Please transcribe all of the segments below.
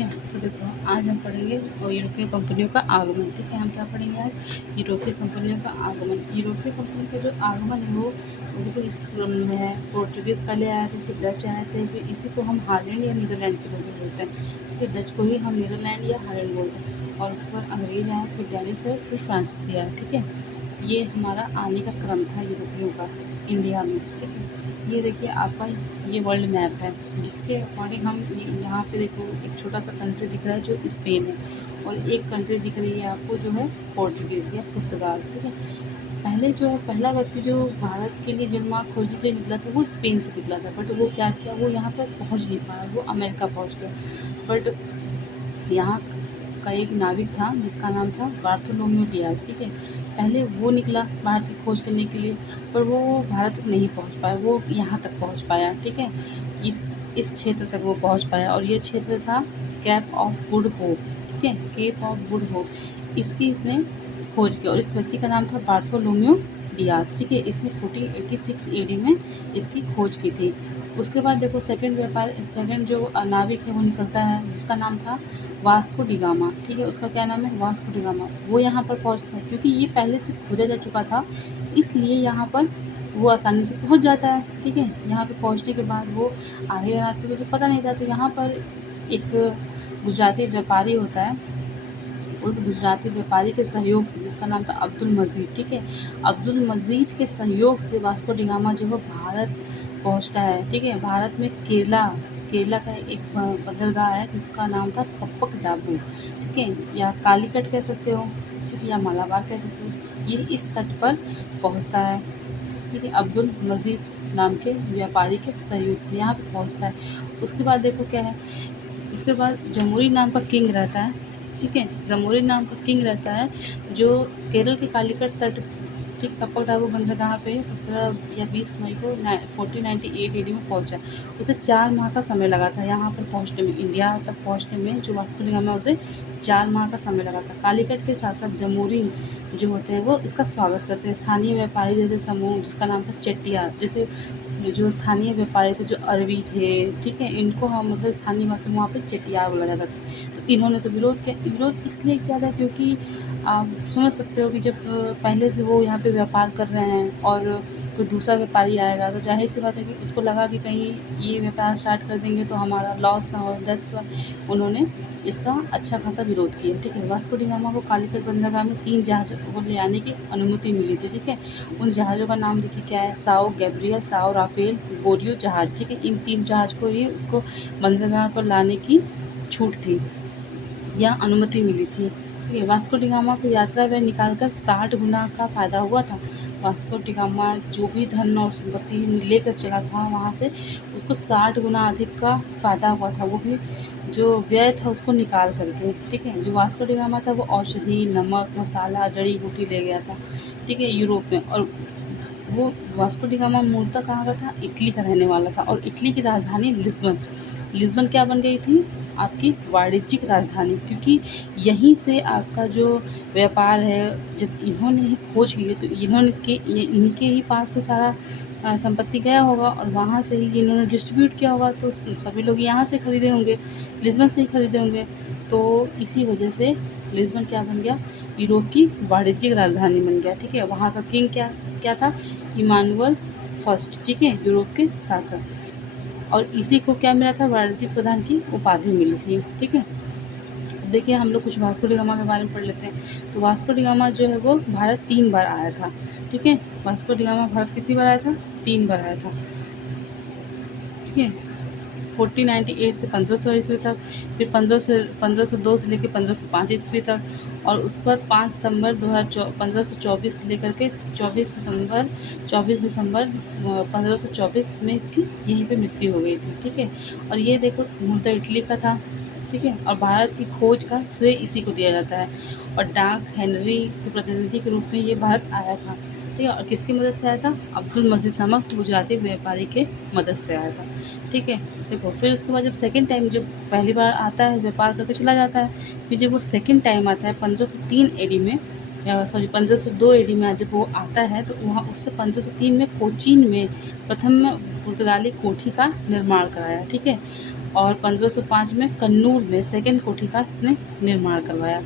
है। तो देखो आज हम पढ़ेंगे यूरोपीय कंपनियों का आगमन। ठीक है, हम क्या पढ़ेंगे आज? यूरोपीय कंपनियों का आगमन। यूरोपीय कंपनी का जो आगमन है वो देखो इस क्रम में है। पोर्चुगीज़ पहले आए थे, फिर डच आए थे, फिर इसी को हम हालैंड या नीदरलैंड के रूप में बोलते हैं। फिर डच को ही हम नीदरलैंड या हालैंड बोलते हैं। और उसके बाद अंग्रेज आए, फिर डेनिश आए, फिर फ्रांसीसी आए। ठीक है, ये हमारा आने का क्रम था यूरोपियों का इंडिया में। ठीक है, ये देखिए आपका ये वर्ल्ड मैप है, जिसके अकॉर्डिंग हम यहाँ पे देखो एक छोटा सा कंट्री दिख रहा है जो स्पेन है, और एक कंट्री दिख रही है आपको जो है पोर्चुगीज़ या पुर्तगाल। ठीक है, पहले जो है पहला व्यक्ति जो भारत के लिए जन्मार्ग खोजने के लिए निकला था वो स्पेन से निकला था, बट वो क्या किया, वो यहाँ पर पहुँच नहीं पाया, वो अमेरिका पहुँच गया। बट यहाँ का एक नाविक था जिसका नाम था बार्थोलोम्यू डियाज। ठीक है, पहले वो निकला भारत की खोज करने के लिए, पर वो भारत तक नहीं पहुंच पाया, वो यहाँ तक पहुंच पाया। ठीक है, इस क्षेत्र तक वो पहुंच पाया, और ये क्षेत्र था कैप ऑफ गुड होप। ठीक है, केप ऑफ गुड होप, इसकी इसने खोज की, और इस व्यक्ति का नाम था बार्थोलोम्यू डियाज। ठीक है, इसने 1486 एडी में इसकी खोज की थी। उसके बाद देखो सेकंड जो नाविक है वो निकलता है, जिसका नाम था वास्को डिगामा। ठीक है, उसका क्या नाम है? Vasco da Gama. वो यहाँ पर पहुँचता है क्योंकि ये पहले से खोजा जा चुका था, इसलिए यहाँ पर वो आसानी से पहुँच जाता है। ठीक है, यहाँ पे पहुँचने के बाद वो आगे रास्ते को तो पता नहीं था, तो यहाँ पर एक गुजराती व्यापारी होता है, उस गुजराती व्यापारी के सहयोग से, जिसका नाम था अब्दुल मजीद। ठीक है, अब्दुल मजीद के सहयोग से वास्को डिगामा जो है भारत पहुंचता है। ठीक है, भारत में केरला का एक बंदरगाह है जिसका नाम था कप्पक डाबू। ठीक है, या कालीकट कह सकते हो, ठीक है, या मालाबार कह सकते हो। ये इस तट पर पहुंचता है। ठीक है, अब्दुल मजीद नाम के व्यापारी के सहयोग से यहाँ पे पहुंचता है। उसके बाद देखो क्या है, उसके बाद जमुरी नाम का किंग रहता है। ठीक है, जमुरी नाम का किंग रहता है जो केरल के कालीकट तट, ठीक, कप्पक डाबू बंदरगाह पे 17 या 20 मई को 1498 एडी में पहुंचा। उसे 4 माह का समय लगा था यहाँ पर पहुंचने में, इंडिया तक पहुंचने में जो वास्को डिगामा, उसे 4 माह का समय लगा था। कालीकट के साथ साथ जमुरी जो होते हैं वो इसका स्वागत करते हैं। स्थानीय व्यापारी जैसे समूह, जिसका नाम था चेट्टियार, जैसे जो स्थानीय व्यापारी थे, जो अरबी थे, ठीक है, इनको हम मतलब स्थानीय भाषा में वहाँ पे चेटियार बोला जाता था। तो इन्होंने तो विरोध किया। विरोध इसलिए किया था क्योंकि आप समझ सकते हो कि जब पहले से वो यहाँ पे व्यापार कर रहे हैं और कोई दूसरा व्यापारी आएगा, तो जाहिर सी बात है कि उसको लगा कि कहीं ये व्यापार स्टार्ट कर देंगे तो हमारा लॉस ना हो। दैट्स व्हाई उन्होंने इसका अच्छा खासा विरोध किया। ठीक है, वास्को डिगामा को कालीकट बंदरगाह में 3 जहाज़ों को ले आने की अनुमति मिली थी। ठीक है, उन जहाज़ों का नाम देखिए क्या है, साओ गैब्रियल, साओ राफेल, गोरियो जहाज़। ठीक है, इन 3 जहाज़ को ही उसको बंदरगाह पर लाने की छूट थी या अनुमति मिली थी। ठीक है, वास्को डिगामा को यात्रा व्यय निकालकर 60 गुना का फ़ायदा हुआ था। वास्को डिगामा जो भी धन और संपत्ति लेकर चला था वहाँ से, उसको 60 गुना अधिक का फ़ायदा हुआ था, वो भी जो व्यय था उसको निकाल करके। ठीक है, जो वास्को डिगामा था वो औषधि, नमक, मसाला, जड़ी बूटी ले गया था। ठीक है, यूरोप में। और वो वास्को डिगामा मूलतः कहाँ का था? इटली का रहने वाला था, और इटली की राजधानी लिस्बन क्या बन गई थी? आपकी वाणिज्यिक राजधानी, क्योंकि यहीं से आपका जो व्यापार है, जब इन्होंने ही खोज की तो इनके ही पास में सारा संपत्ति गया होगा, और वहाँ से ही इन्होंने डिस्ट्रीब्यूट किया होगा, तो सभी लोग यहाँ से खरीदे होंगे, लिस्बन से ही खरीदे होंगे। तो इसी वजह से लिस्बन क्या बन गया? यूरोप की वाणिज्यिक राजधानी बन गया। ठीक है, वहाँ का किंग क्या क्या था? Emmanuel first. ठीक है, यूरोप के शासक, और इसी को क्या मिला था? वाणिज्यिक प्रधान की उपाधि मिली थी। ठीक है, देखिए हम लोग कुछ वास्को डिगामा के बारे में पढ़ लेते हैं। तो वास्को डिगामा जो है वो भारत 3 बार आया था। ठीक है, वास्को डिगामा भारत कितनी बार आया था? 3 बार आया था। ठीक है, 1498 से 1500 ईस्वी तक, फिर 1502 से लेकर 1505 ईस्वी तक, और उस पर 5 सितंबर 1524 से लेकर के 24 दिसंबर 1524 में इसकी यहीं पे मृत्यु हो गई थी। ठीक है, और ये देखो मूलतः इटली का था। ठीक है, और भारत की खोज का श्रेय इसी को दिया जाता है, और डाक हेनरी के प्रतिनिधि के रूप में ये भारत आया था। ठीक है, और किसकी मदद से आया था? अब्दुल मजीद नामक गुजराती व्यापारी के मदद से आया था। ठीक है, देखो फिर उसके बाद जब सेकंड टाइम, जब पहली बार आता है व्यापार करके चला जाता है, फिर जब वो सेकंड टाइम आता है 1503 एडी में, सॉरी 1502 एडी में जब वो आता है, तो वहाँ उसने 1503 में कोचीन में प्रथम पुर्तगाली कोठी का निर्माण कराया। ठीक है, और 1505 में कन्नूर में सेकंड कोठी का इसने निर्माण करवाया।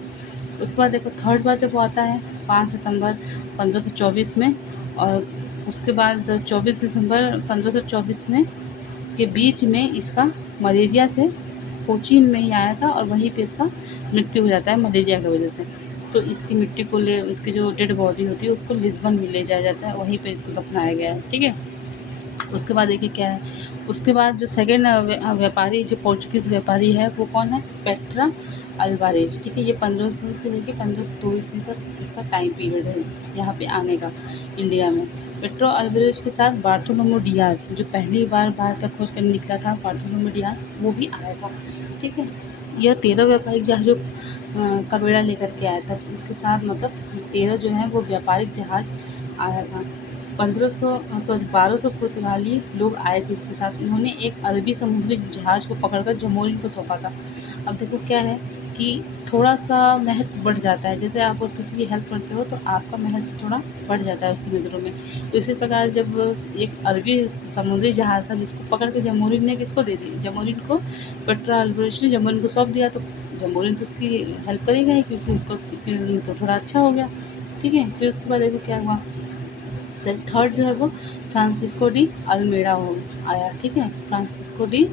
उसके बाद देखो थर्ड बार जब वो आता है 5 सितंबर 1524 में, और उसके बाद 24 दिसंबर 1524 में के बीच में इसका मलेरिया से कोचीन में ही आया था और वहीं पे इसका मृत्यु हो जाता है मलेरिया की वजह से। तो इसकी मिट्टी को ले, इसकी जो डेड बॉडी होती है उसको लिस्बन में ले जाया जाता है, वहीं पे इसको दफनाया गया है। ठीक है, उसके बाद देखिए क्या है, उसके बाद जो सेकेंड व्यापारी, जो पोर्चुगीज़ व्यापारी है वो कौन है, पेट्रा अल्वारेज। ठीक है, ये 1500 से लेकर 1502 ईस्वी तक इसका टाइम पीरियड है यहाँ पे आने का इंडिया में। पेट्रो अल्वारेज के साथ बार्थोलोमो डियाज, जो पहली बार भारत तक खोज करने निकला था, बार्थोलोमो डियाज, वो भी आया था। ठीक है, यह 13 व्यापारिक जहाज़ों का बेड़ा लेकर के आया था। इसके साथ मतलब 13 जो है वो व्यापारिक जहाज़ आया था। 1200 पुर्तगाली लोग आए थे इसके साथ। इन्होंने एक अरबी समुद्री जहाज़ को पकड़कर जमोरिन को सौंपा था। अब देखो क्या है कि थोड़ा सा महत्व बढ़ जाता है, जैसे आप किसी की हेल्प करते हो तो आपका महत्व थोड़ा बढ़ जाता है उसकी नज़रों में। तो इसी प्रकार जब एक अरबी समुद्री जहाज़ था जिसको पकड़ के जमोरिन ने किसको दे दी, जमोरिन को पेट्रा अल्वारेज ने जमोरिन को सौंप दिया। तो जमोरिन तो उसकी हेल्प करेगा ही, क्योंकि उसको उसकी नज़र में तो थोड़ा अच्छा हो गया। ठीक है, फिर उसके बाद देखो क्या हुआ, थर्ड जो है वो फ्रांसिस्को डी अल्मेडा हो आया। ठीक है, फ्रांसिस्को डी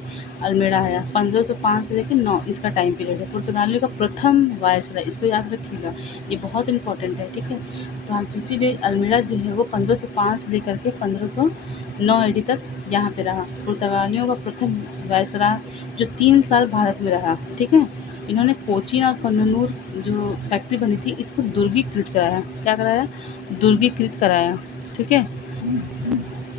अल्मेडा आया 1505 से लेकर 9 इसका टाइम पीरियड है। पुर्तगालियों का प्रथम वायसराय, इसको याद रखिएगा, ये बहुत इंपॉर्टेंट है। ठीक है, फ्रांसिस्को डी अल्मेडा जो है वो 1505 से लेकर के 1509 एडी तक यहाँ पे रहा। पुर्तगालियों का प्रथम वायसराय जो 3 साल भारत में रहा। ठीक है, इन्होंने कोचीन और कन्नूर जो फैक्ट्री बनी थी इसको दुर्गीकृत कराया। क्या कराया, दुर्गीकृत कराया। ठीक है,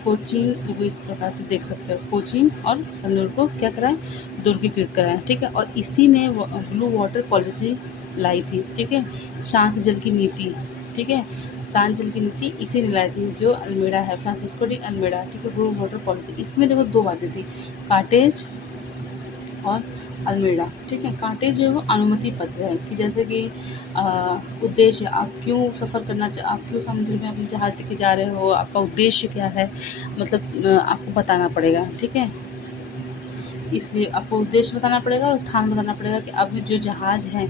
कोचीन को इस प्रकार से देख सकते हो, कोचीन और कन्नूर को क्या कराया, दुर्गीकृत कराया। ठीक है, और इसी ने ब्लू वाटर पॉलिसी लाई थी। ठीक है, शांत जल की नीति। ठीक है, शांत जल की नीति इसी ने लाई थी, जो अल्मेडा है, फ्रांसिस्को डी अल्मेडा। ठीक है, ब्लू वाटर पॉलिसी, इसमें देखो 2 बातें थी, कार्टेज और अल्मेडा। ठीक है, कांटेज जो है वो अनुमति पत्र है कि जैसे कि उद्देश्य, आप क्यों सफ़र करना आप क्यों समुद्र में अपनी जहाज़ लेके जा रहे हो, आपका उद्देश्य क्या है, मतलब आपको बताना पड़ेगा। ठीक है, इसलिए आपको उद्देश्य बताना पड़ेगा और स्थान बताना पड़ेगा कि अब जो जहाज़ है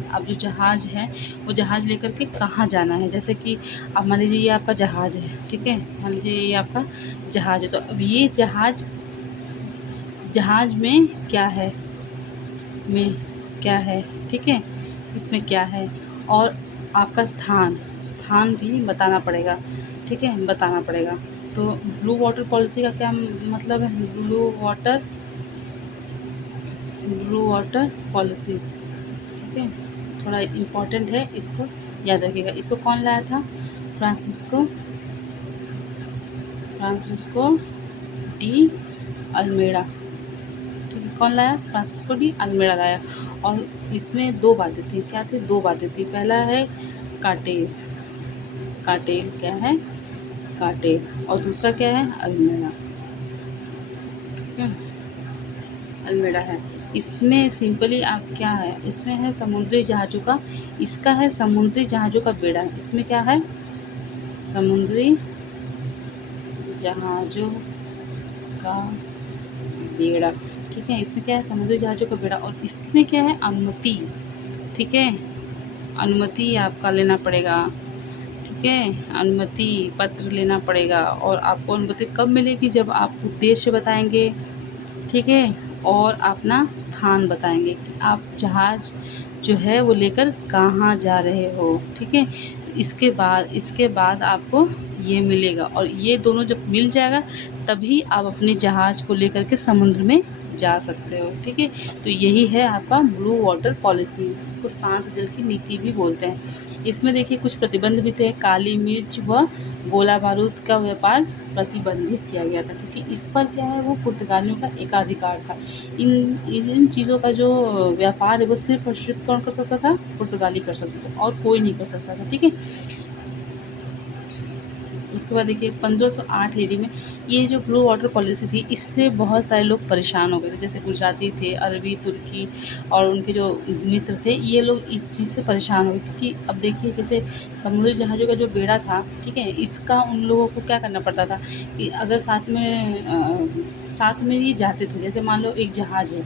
वो जहाज़ लेकर के कहाँ जाना है। जैसे कि अब मान लीजिए ये आपका जहाज़ है। ठीक है, मान लीजिए ये आपका जहाज़ है, तो अब ये जहाज़ में क्या है, ठीक है, इसमें क्या है, और आपका स्थान भी बताना पड़ेगा। ठीक है, बताना पड़ेगा। तो ब्लू वाटर पॉलिसी का क्या मतलब है, ब्लू वाटर पॉलिसी। ठीक है, थोड़ा इम्पोर्टेंट है, इसको याद रखिएगा। इसको कौन लाया था, फ्रांसिस्को डी अल्मेडा। ठीक है, कौन लाया, फ्रांसिस्को डी अल्मेडा लाया। और इसमें 2 बातें थी, क्या थी, 2 बातें थी। पहला है काटेल, क्या है, काटेल, और दूसरा क्या है, अल्मेडा। ठीक है, अल्मेडा है। इसमें सिंपली आप क्या है, इसमें है समुद्री जहाज़ों का, इसका है समुद्री जहाज़ों का बेड़ा। इसमें क्या है, समुद्री जहाज़ों का बेड़ा। ठीक है, इसमें क्या है, समुद्री जहाज़ों का बेड़ा, और इसमें क्या है, अनुमति। ठीक है, अनुमति आपका लेना पड़ेगा। ठीक है, अनुमति पत्र लेना पड़ेगा, और आपको अनुमति कब मिलेगी, जब आप उद्देश्य बताएंगे। ठीक है, और अपना स्थान बताएंगे कि आप जहाज़ जो है वो लेकर कहाँ जा रहे हो। ठीक है, इसके बाद आपको ये मिलेगा, और ये दोनों जब मिल जाएगा तभी आप अपने जहाज़ को लेकर के समुद्र में जा सकते हो। ठीक है, तो यही है आपका ब्लू वाटर पॉलिसी, इसको शांत जल की नीति भी बोलते हैं। इसमें देखिए कुछ प्रतिबंध भी थे, काली मिर्च व गोला बारूद का व्यापार प्रतिबंधित किया गया था, क्योंकि इस पर क्या है, वो पुर्तगालियों का एकाधिकार था। इन चीज़ों का जो व्यापार है वो सिर्फ और सिर्फ कौन कर सकता था, पुर्तगाली कर सकता था, और कोई नहीं कर सकता था। ठीक है, उसके बाद देखिए 1508 ईस्वी में ये जो ब्लू वाटर पॉलिसी थी, इससे बहुत सारे लोग परेशान हो गए थे, जैसे गुजराती थे, अरबी, तुर्की, और उनके जो मित्र थे, ये लोग इस चीज़ से परेशान हो गए। क्योंकि अब देखिए जैसे समुद्री जहाज़ों का जो बेड़ा था, ठीक है, इसका उन लोगों को क्या करना पड़ता था कि अगर साथ में ये जाते थे, जैसे मान लो एक जहाज़ है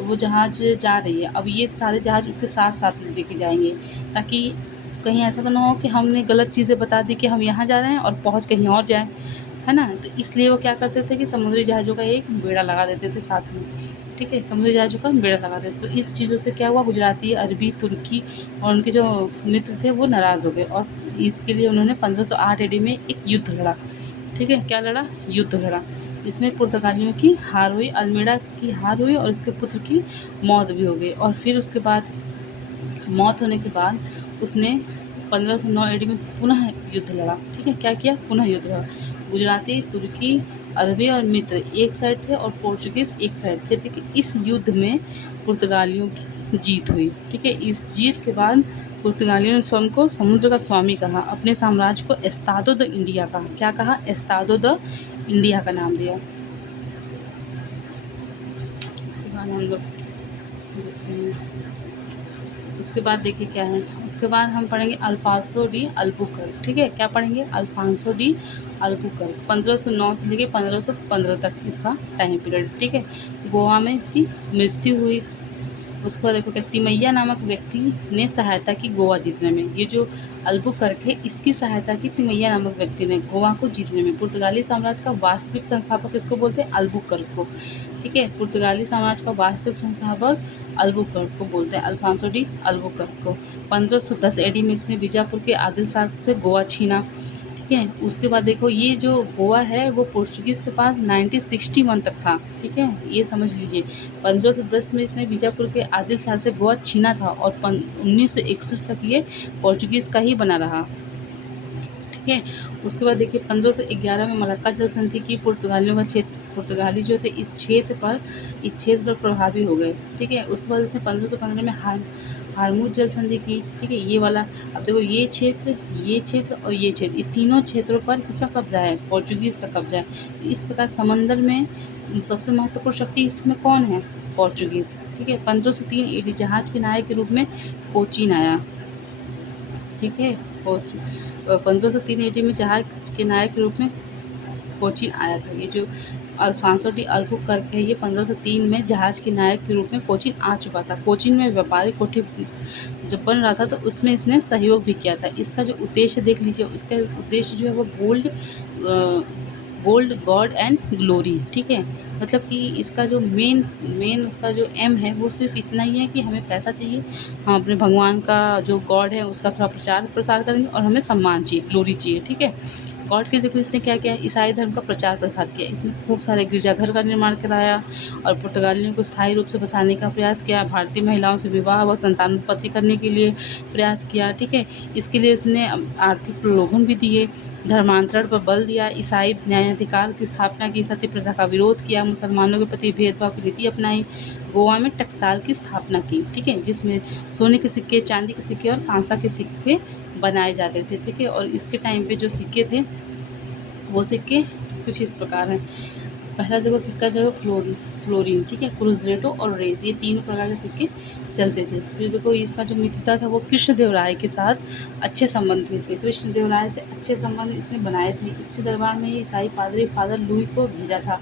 तो वो जहाज़ जा रही है। अब ये सारे जहाज़ उसके साथ साथ लेके जाएंगे, ताकि कहीं ऐसा तो ना हो कि हमने गलत चीज़ें बता दी कि हम यहाँ जा रहे हैं और पहुँच कहीं और जाए, है ना। तो इसलिए वो क्या करते थे कि समुद्री जहाज़ों का एक बेड़ा लगा देते थे साथ में, ठीक है, समुद्री जहाज़ों का बेड़ा लगा देते थे। तो इस चीज़ों से क्या हुआ, गुजराती, अरबी, तुर्की और उनके जो मित्र थे वो नाराज़ हो गए, और इसके लिए उन्होंने 1508 AD में एक युद्ध लड़ा, ठीक है। क्या लड़ा, युद्ध लड़ा। इसमें पुर्तगालियों की हार हुई, अल्मेड़ा की हार हुई और उसके पुत्र की मौत भी हो गई। और फिर उसके बाद मौत होने के बाद उसने 1509 AD में पुनः युद्ध लड़ा, ठीक है। क्या किया, पुनः युद्ध लड़ा। गुजराती, तुर्की, अरबी और मित्र एक साइड थे और पोर्चुगीज़ एक साइड थे, ठीक है। इस युद्ध में पुर्तगालियों की जीत हुई, ठीक है। इस जीत के बाद पुर्तगालियों ने स्वयं को समुद्र का स्वामी कहा, अपने साम्राज्य को एस्तादो द इंडिया कहा। क्या कहा, एस्तादो द इंडिया का नाम दिया। उसके बाद हम लोग देखते हैं, उसके बाद देखिए क्या है, उसके बाद हम पढ़ेंगे अल्फांसो डी अल्बुकर्क, ठीक है। क्या पढ़ेंगे, अल्फांसो डी अल्बुकर्क। 1509 से लेके 1515 तक इसका टाइम पीरियड, ठीक है। गोवा में इसकी मृत्यु हुई। उसके बाद देखो क्या, तिमैया नामक व्यक्ति ने सहायता की गोवा जीतने में। ये जो अल्बुकर्क है, इसकी सहायता की तिमैया नामक व्यक्ति ने गोवा को जीतने में। पुर्तगाली साम्राज्य का वास्तविक संस्थापक इसको बोलते हैं, अल्बुकर्क को, ठीक है। पुर्तगाली साम्राज्य का वास्तविक संस्थापक अल्बुकर्क को बोलते हैं, अल्फांसो डी अल्बुकर्क को। 1510 AD में इसने बीजापुर के आदिल शाह से गोवा छीना, ठीक है। उसके बाद देखो ये जो गोवा है वो पोर्चुगीज़ के पास 1961 तक था, ठीक है, ये समझ लीजिए। 1510 में इसने बीजापुर के आदिल शाह से गोवा छीना था और 1961 तक ये पोर्चुगीज़ का ही बना रहा, ठीक है। उसके बाद देखिए 1511 में मलक्का जल संधि की। पुर्तगालियों का क्षेत्र, पुर्तगाली जो थे इस क्षेत्र पर प्रभावी हो गए, ठीक है। उसके बाद इसने 1515 में हारमुज जल संधि की, ठीक है, ये वाला। अब देखो ये क्षेत्र और ये क्षेत्र, ये तीनों क्षेत्रों पर किसका कब्जा है, पोर्चुगीज़ का कब्जा है। तो इस प्रकार समंदर में सबसे महत्वपूर्ण शक्ति इसमें कौन है, पोर्चुगीज़, ठीक है। 1503 AD जहाज के नायक के रूप में कोचीन आया, ठीक है। 1503 AD में जहाज के नायक के रूप में कोचीन आया था। ये जो अल्फांसो डी अल्बुकर्क है, ये 1503 में जहाज के नायक के रूप में कोचीन आ चुका था। कोचीन में व्यापारिक कोठी जब बन रहा था तो उसमें इसने सहयोग भी किया था। इसका जो उद्देश्य देख लीजिए, उसका उद्देश्य जो है वो गोल्ड गॉड एंड ग्लोरी, ठीक है। मतलब कि इसका जो मेन उसका जो एम है वो सिर्फ इतना ही है कि हमें पैसा चाहिए, हम अपने भगवान का जो गॉड है उसका थोड़ा प्रचार प्रसार करेंगे, और हमें सम्मान चाहिए, ग्लोरी चाहिए, ठीक है। गॉड के देखो इसने क्या किया, ईसाई धर्म का प्रचार प्रसार किया। इसने खूब सारे गिरजाघर का निर्माण कराया और पुर्तगालियों को स्थायी रूप से बसाने का प्रयास किया। भारतीय महिलाओं से विवाह व संतानोत्पत्ति करने के लिए प्रयास किया, ठीक है। इसके लिए इसने आर्थिक प्रलोभन भी दिए, धर्मांतरण पर बल दिया, ईसाई न्यायाधिकार की स्थापना की, सती प्रथा का विरोध किया, मुसलमानों के प्रति भेदभाव की नीति अपनाई, गोवा में टकसाल की स्थापना की, ठीक है, जिसमें सोने के सिक्के, चांदी के सिक्के और कांसा के सिक्के बनाए जाते थे, ठीक है। और इसके टाइम पे जो सिक्के थे वो सिक्के कुछ इस प्रकार हैं। पहला देखो सिक्का जो है फ्लोरीन, ठीक है, क्रूजरेटो और रेस, ये तीनों प्रकार के सिक्के चलते थे। फिर देखो इसका जो मित्रता था वो कृष्णदेवराय के साथ अच्छे संबंध थे इसके, कृष्णदेवराय से अच्छे संबंध इसने बनाए थे। इसके दरबार में ईसाई पादरी फादर लुई को भेजा था।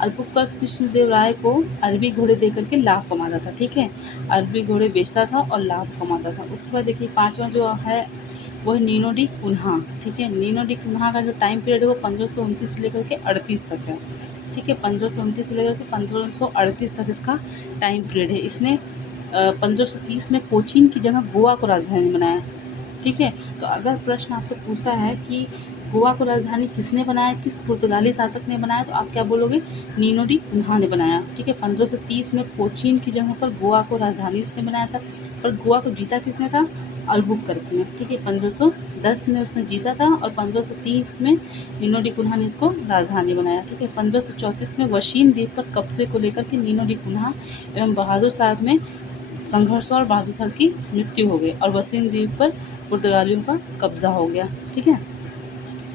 अल्बुकर्क कृष्णदेवराय को अरबी घोड़े देकर के लाभ कमाता था, ठीक है, अरबी घोड़े बेचता था और लाभ कमाता था। उसके बाद देखिए पाँचवा जो है वो है नीनो डी कुन्हा, ठीक है। नीनो डी कुन्हा का जो टाइम पीरियड है वो 1529 से लेकर के 38 तक है, ठीक है। 1529 से लेकर के 1538 तक इसका टाइम पीरियड है। इसने 1530 में कोचीन की जगह गोवा को राजधानी बनाया, ठीक है। तो अगर प्रश्न आपसे पूछता है कि गोवा को राजधानी किसने बनाया, किस पुर्तगाली शासक ने बनाया, तो आप क्या बोलोगे, नीनो डी कुन्हा ने बनाया, ठीक है। 1530 में कोचीन की जगह पर गोवा को राजधानी इसने बनाया था, पर गोवा को जीता किसने था, अल्बुकर्क ने, ठीक है। 1510 में उसने जीता था और 1530 में नीनो डी कुन्हा ने इसको राजधानी बनाया, ठीक है। 1534 में वशीन द्वीप पर कब्जे को लेकर के नीनो डी कुन्हा एवं बहादुर साहब में संघर्ष और बहादुर साहब की मृत्यु हो गई और वशीन द्वीप पर पुर्तगालियों का कब्जा हो गया, ठीक है।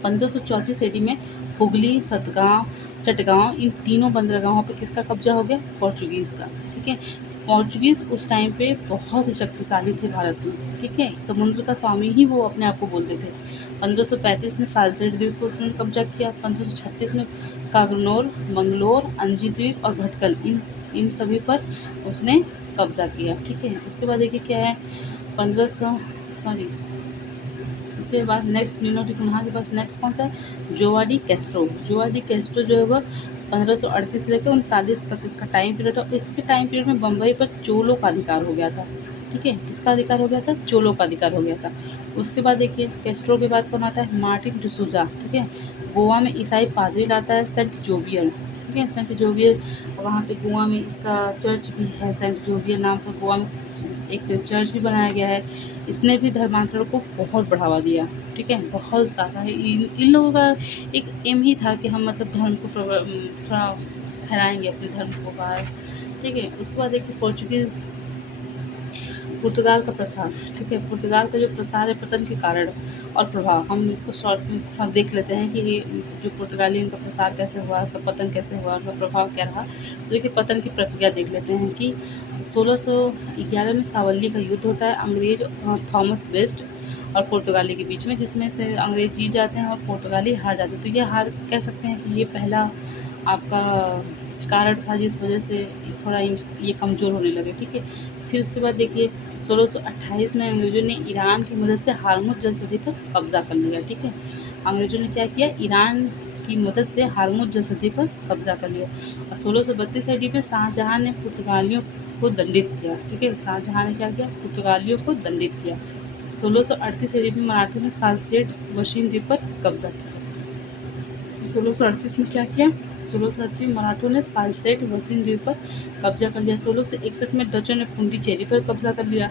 1534 AD में हुगली, सतगांव, चटगांव, इन तीनों बंदरगाहों पर किसका कब्जा हो गया, पोर्चुगीज़ का, ठीक है। पोर्चुगीज़ उस टाइम पे बहुत ही शक्तिशाली थे भारत में, ठीक है, समुद्र का स्वामी ही वो अपने आप को बोलते थे। 1535 में सालसेट द्वीप पर उन्होंने कब्जा किया। 1536 में कागनौर, मंगलोर, अंजी द्वीप और भटकल, इन इन सभी पर उसने कब्जा किया। ठीक है, उसके बाद देखिए क्या है 1500 सॉरी उसके बाद नेक्स्ट न्यूनोटिक वहाँ के पास नेक्स्ट कौन सा है, जोआ डी कैस्ट्रो। जोआ डी कैस्ट्रो जो है वह 1538 से लेकर 39 तक इसका टाइम पीरियड है। इसके टाइम पीरियड में बम्बई पर चोलों का अधिकार हो गया था। ठीक है, किसका अधिकार हो गया था, चोलों का अधिकार हो गया था। उसके बाद देखिए कैस्ट्रो के बाद कौन आता है, मार्टिन डिसूजा। ठीक है, गोवा में ईसाई पादरी लाता है सेंट जोवियर। ठीक है, सेंट जोवियर वहाँ पे गोवा में इसका चर्च भी है, सेंट जोवियर नाम पर गोवा में एक चर्च भी बनाया गया है। इसने भी धर्मांतरण को बहुत बढ़ावा दिया। ठीक है, बहुत ज़्यादा है। इन लोगों का एक एम ही था कि हम मतलब धर्म को थोड़ा फैलाएंगे अपने धर्म को बाहर। ठीक है, उसके बाद देखिए पोर्चुगीज़ पुर्तगाल का प्रसार। ठीक है, पुर्तगाल का जो प्रसार है पतन के कारण और प्रभाव, हम इसको शॉर्ट में थोड़ा देख लेते हैं कि ये जो पुर्तगाली उनका प्रसार कैसे हुआ, उसका पतन कैसे हुआ, उनका प्रभाव क्या रहा। तो देखिए पतन की प्रक्रिया देख लेते हैं कि 1611 में सावल्ली का युद्ध होता है अंग्रेज थॉमस वेस्ट और पुर्तगाली के बीच में, जिसमें से अंग्रेज जीत जाते हैं और पुर्तगाली हार जाते हैं। तो ये हार कह सकते हैं कि ये पहला आपका कारण था जिस वजह से थोड़ा ये कमज़ोर होने लगे। ठीक है, फिर उसके बाद देखिए 1628 में अंग्रेज़ों ने ईरान की मदद से हारमुज जलसदी पर कब्जा कर लिया। ठीक है, अंग्रेज़ों ने क्या किया, ईरान की मदद से हारमुज जलसदी पर कब्जा कर लिया। और 1632 ईस्वी में शाहजहाँ ने पुर्तगालियों को दंडित किया। ठीक है, शाहजहाँ ने क्या किया, पुर्तगालियों को दंडित किया। 1638 ईस्वी में मराठों ने सालसेट वशीन द्वीप पर कब्जा किया। 1638 में क्या किया, 1638 में मराठों ने सालसेट वसीन द्वीप पर कब्जा कर लिया। 1661 में डचों ने पुंडीचेरी पर कब्जा कर लिया।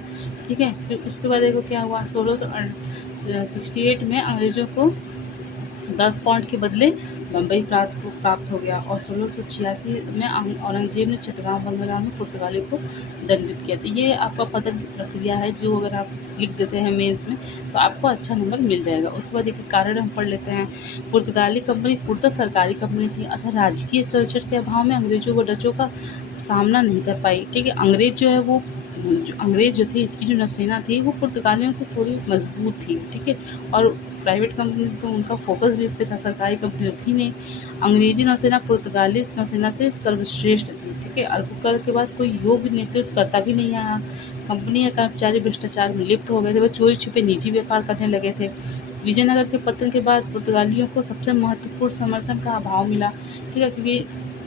ठीक है, फिर उसके बाद देखो क्या हुआ, 1668 में अंग्रेजों को 10 पाउंड के बदले बम्बई प्राप्त हो गया। और 1686 में औरंगजेब ने चटगांव बंदरगाह में पुर्तगाली को दंडित किया। तो ये आपका पतन की प्रक्रिया है, जो अगर आप लिख देते हैं मेंस में तो आपको अच्छा नंबर मिल जाएगा। उसके बाद देखिए कारण हम पढ़ लेते हैं। पुर्तगाली कंपनी पूर्णतः सरकारी कंपनी थी, अतः राजकीय संरक्षण के अभाव में अंग्रेजों व डचों का सामना नहीं कर पाई। ठीक है, अंग्रेज जो है वो अंग्रेज जो थी, इसकी जो नौसेना थी वो पुर्तगालियों से थोड़ी मजबूत थी। ठीक है, और प्राइवेट कंपनी तो उनका फोकस भी इस पे था, सरकारी कंपनी तो थी नहीं। अंग्रेजी नौसेना पुर्तगाली नौसेना से सर्वश्रेष्ठ थी। ठीक है, अल्बुकर्क के बाद कोई योग्य नेतृत्व करता भी नहीं आया। कंपनी के कर्मचारी भ्रष्टाचार में लिप्त हो गए थे, वो चोरी छिपे निजी व्यापार करने लगे थे। विजयनगर के पतन के बाद पुर्तगालियों को सबसे महत्वपूर्ण समर्थन का अभाव मिला। ठीक है, क्योंकि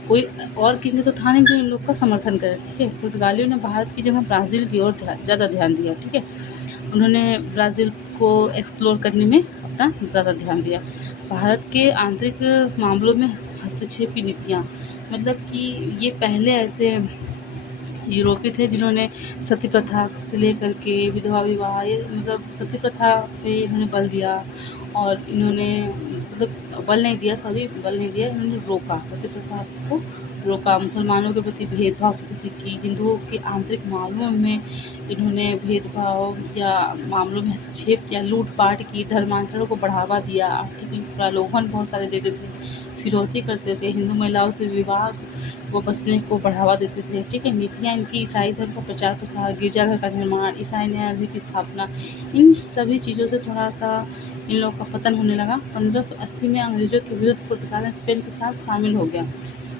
कोई और किंग तो था नहीं जो इन लोग का समर्थन करे। ठीक है, पुर्तगालियों ने भारत की जगह ब्राज़ील की ओर ज़्यादा ध्यान दिया। ठीक है, उन्होंने ब्राज़ील को एक्सप्लोर करने में अपना ज़्यादा ध्यान दिया। भारत के आंतरिक मामलों में हस्तक्षेप की नीतियाँ, मतलब कि ये पहले ऐसे यूरोपीय थे जिन्होंने सती प्रथा से लेकर के विधवा विवाह, ये मतलब सती प्रथा पे इन्होंने बल दिया। और इन्होंने मतलब बल नहीं दिया, इन्होंने रोका, सती प्रथा को रोका। मुसलमानों के प्रति भेदभाव की स्थिति की, हिंदुओं के आंतरिक मामलों में इन्होंने भेदभाव या मामलों में हस्तक्षेप किया, लूटपाट की, धर्मांतरण को बढ़ावा दिया, आर्थिक प्रलोभन बहुत सारे देते थे, फिरौती करते थे, हिंदू महिलाओं से विवाह व बसने को बढ़ावा देते थे। ठीक है, नीतियाँ इनकी ईसाई धर्म का प्रचार प्रसार, गिरजाघर का निर्माण, ईसाई न्यायालय की स्थापना, इन सभी चीज़ों से थोड़ा सा इन लोगों का पतन होने लगा। 1580 में अंग्रेजों के विरुद्ध पुर्तगाल स्पेन के साथ शामिल हो गया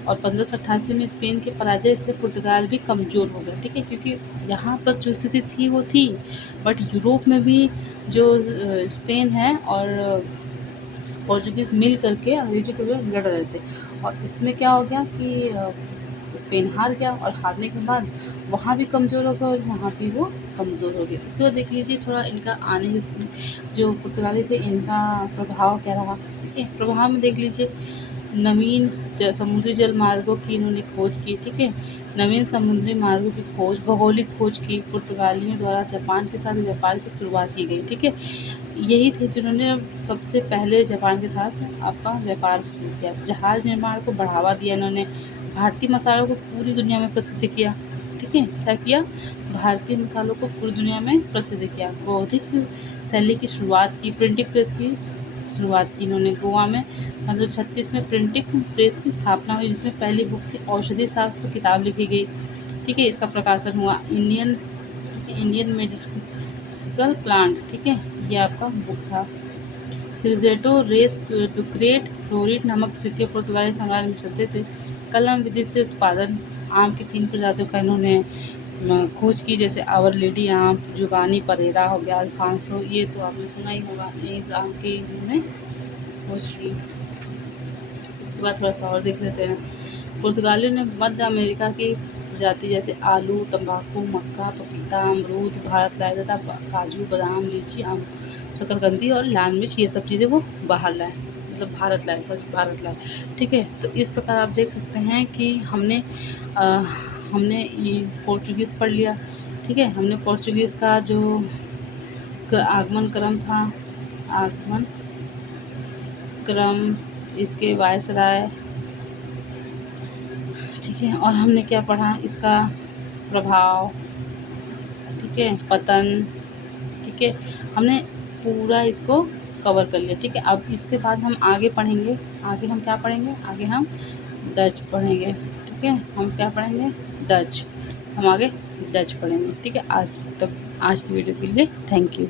और 1588 में स्पेन के पराजय से पुर्तगाल भी कमज़ोर हो गया। ठीक है, क्योंकि यहाँ पर जो स्थिति थी वो थी, बट यूरोप में भी जो स्पेन है और पोर्चुगीज़ मिल करके अंग्रेजों के विरुद्ध लड़ रहे थे। और इसमें क्या हो गया कि स्पेन हार गया और हारने के बाद वहाँ भी कमज़ोर हो गया और यहाँ भी वो कमज़ोर हो गए। उसके बाद देख लीजिए थोड़ा इनका आने हिस्से जो पुर्तगाली थे इनका प्रभाव क्या रहा। ठीक है, प्रभाव में देख लीजिए नवीन समुद्री जल मार्गों की इन्होंने खोज की। ठीक है, नवीन समुद्री मार्गों की खोज, भौगोलिक खोज की, पुर्तगालियों द्वारा जापान के साथ व्यापार की शुरुआत की गई। ठीक है, यही थे जिन्होंने सबसे पहले जापान के साथ आपका व्यापार शुरू किया। जहाज़ निर्माण को बढ़ावा दिया इन्होंने, भारतीय मसालों को पूरी दुनिया में प्रसिद्ध किया। ठीक है, क्या किया, भारतीय मसालों को पूरी दुनिया में प्रसिद्ध किया। बौद्धिक शैली की शुरुआत की, प्रिंटिंग प्रेस की शुरुआत की इन्होंने। गोवा में 1936 में प्रिंटिंग प्रेस की स्थापना हुई, जिसमें पहली बुक थी औषधि शास्त्र पर किताब लिखी गई। ठीक है, इसका प्रकाशन हुआ इंडियन मेडिसिनल प्लांट। ठीक है, ये आपका बुक था। क्रिजेटो रेस डुक्रेट फ्लोरिड नामक सिक्के पुर्तगाली साम्राज्य में चलते थे। कलम विधि से उत्पादन आम की 3 प्रजातियों का इन्होंने खोज की, जैसे आवर लेडी आम, जुबानी परेरा हो गया, अल्फांसो, ये तो आपने सुना ही होगा। इस आम की इन्होंने खोज की। इसके बाद थोड़ा सा और देख लेते हैं। पुर्तगालियों ने मध्य अमेरिका की प्रजाति जैसे आलू, तंबाकू, मक्का, पपीता, अमरूद भारत लाए तथा काजू, बादाम, लीची, आम, शकरकंदी और लाल मिर्च, ये सब चीज़ें वो बाहर लाए, मतलब भारत लाए, सॉरी भारत लाए। ठीक है, तो इस प्रकार आप देख सकते हैं कि हमने ये पोर्चुगीज़ पढ़ लिया। ठीक है, हमने पोर्चुगीज़ का जो आगमन क्रम था, आगमन क्रम, इसके वायसराय, ठीक है, और हमने क्या पढ़ा, इसका प्रभाव, ठीक है, पतन, ठीक है, हमने पूरा इसको कवर कर लिया। ठीक है, अब इसके बाद हम आगे पढ़ेंगे, आगे हम क्या पढ़ेंगे, आगे हम डच पढ़ेंगे। ठीक है, हम क्या पढ़ेंगे, डच, हम आगे डच पढ़ेंगे। ठीक है, आज की वीडियो के लिए थैंक यू।